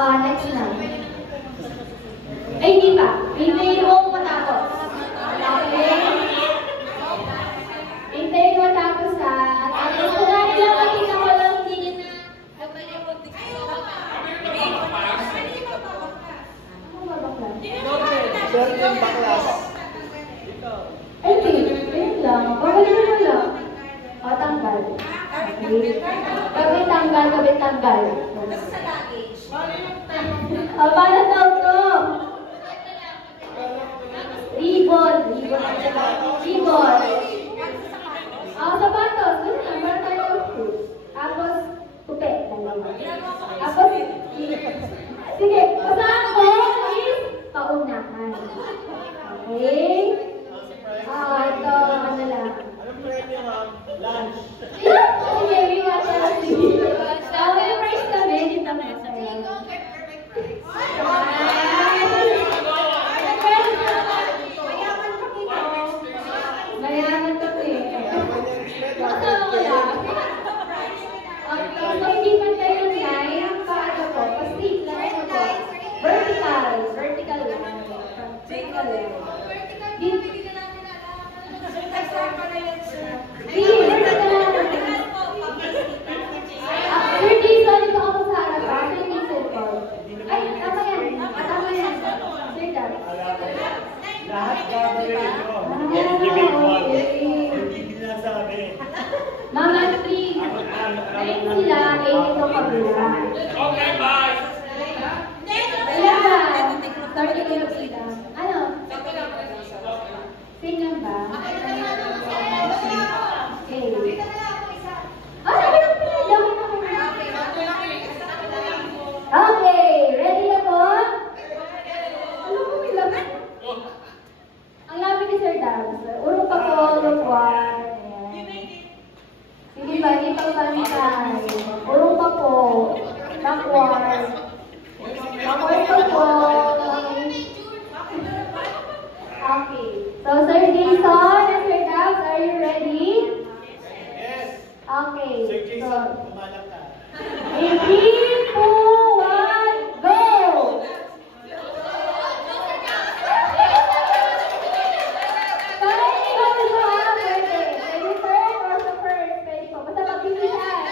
Next na. Ay, hindi pa. Hintayin mo matapos. Okay? Hintayin mo matapos ha. Tapos kung nga nila makita ko lang hindi na. Ano ba baklas? Short yung baklas. Ay, wait lang. Bakit mo lang? O, tanggal. Okay. Gabit tanggal. O, paano daw to? Ribbon. Sapatos. Doon lang, para tayo mag-fruit. Tapos, tupe. Tapos, sige, pasahan ko is paunahan. Okay? Ito, ano lang. Anong premium, ma'am? Lunch. Sige, we watch out. Okay, first kami, dito na sa'yo. Mayaman kami. Masama ko lang. So, hindi man tayo line, paano po? Pastig lang ito po. Vertical lang. Vertical lang. After dito, dito ako sa harap. After dito po. Ay, tama yan. Sir Dad. Lahat gagawin ko. Okay. Hindi sinasabi. Mama, please. Ayun sila, ito kabila. Okay, bye! Wala ba? Sorry kayo sila. Ano? Sing lang ba? Okay. Okay, ready na po? Ano po may lapit? Ang lapit ni Sir Dance. Urong pa po, lukwar. Hindi ba? Hindi pa pantay. Urong pa po. Lakwar. Lakwar pa po. Okay. So, Sir Jason and Sir Dance, are you ready? Yes. Okay. Sir Jason, So, umalak ka. 3, 2, 1, go! Para hindi ko gusto pwede. Pwede third or sa first. Pwede po. Basta magpipilihan.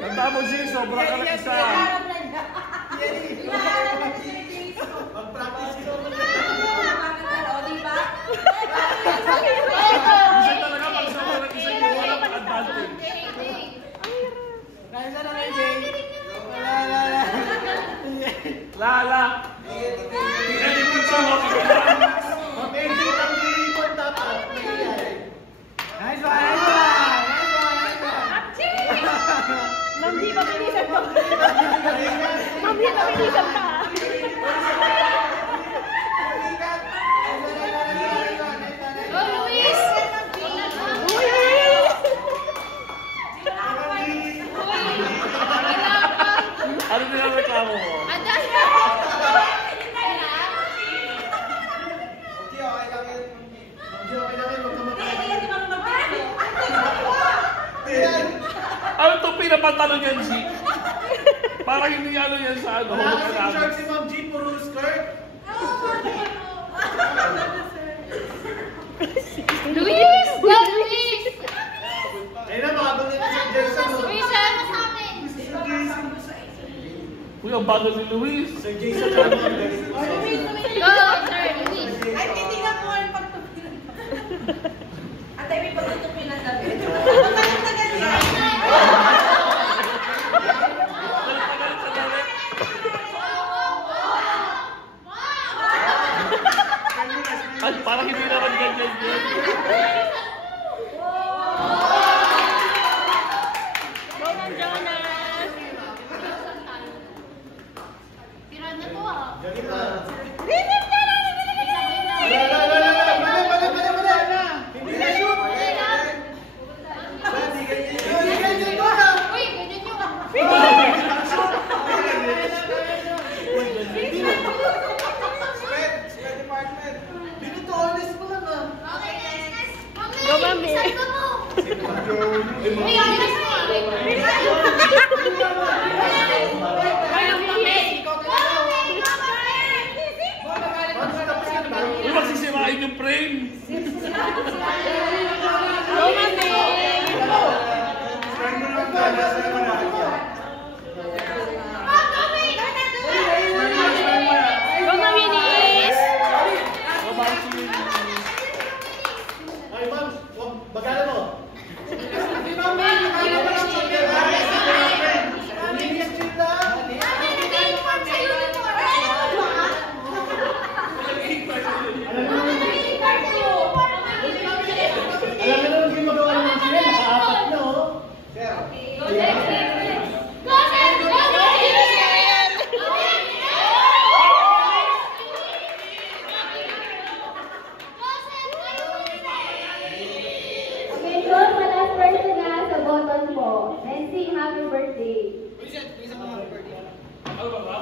Tanda mo, G, sobra ka na isa. Mag-practice ko. Kasi talaga pag sobra ng isa, yung walang advantage. Lala. Anything siya mo. Mag-ending ang lilipot dapat. Nice one, nice one! Ma'am, di ba bilisan ko? Ma'am, di ba bilisan ka? Go, Luis! Ano nilareklamo mo? Adas! Ano itong pinapatalo niyan, G? Parang hindi ano yan sa ano. Wala kasing short si Ma'am G, puro skirt. Luis! Go, Luis! Ayun na, mga gulo na si Jason. Luis, sama sa amin! Uy, ang bagal ni Luis. Sir Jason na mga Go, sir, Luis! Ay, titignan mo yung pagtupinan. At ay, may pagtutupinan na rin. Ay, parang hindi naman ganyan yun. Go, Ma'am Jonas! Tira na to, ah. Galing na. Wait lang! Hindi na shoot. Hindi ganyan yun ah. Uy, ganyan yung ah. Dito honest mo lang ah. Okay, next. Go, Mami. Salva mo. Uy, honest mo. Uy, magsisirain yung frame. Go, Mami. Go, Mami, Nis. Ay, ma'am, bagalan mo. Alam mo naman yung magawa naman sila, nakaapat na oh. Okay, so sa last person na sa button mo. And sing happy birthday. Ano ba ba?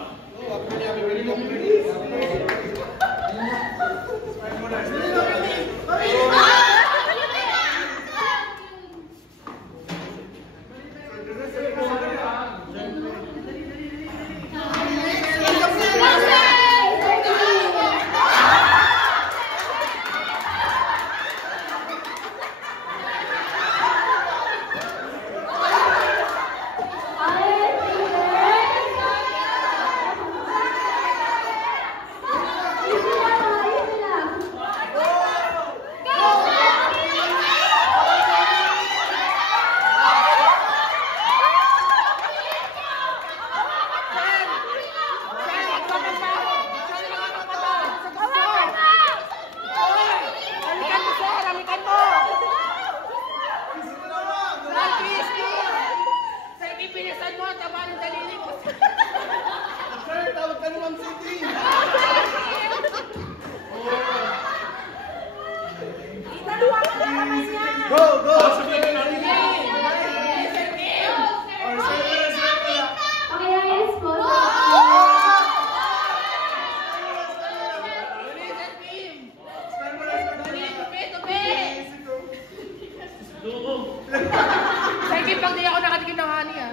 Sir, tawag ka ni Ma'am City. Go, go! Okay, ayos po. Sige, pag di ako nakatikim ng honey, ah.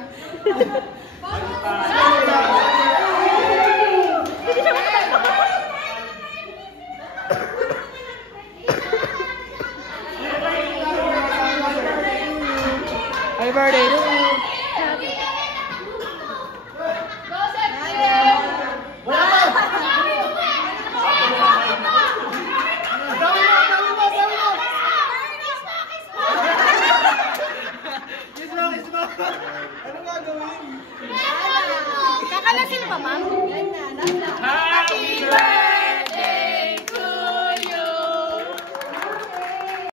Happy birthday to you. Go, September! Wala pa! Dami mo! Kiss mo! Ano gagawin? Kakalasin ba, ma'am? Happy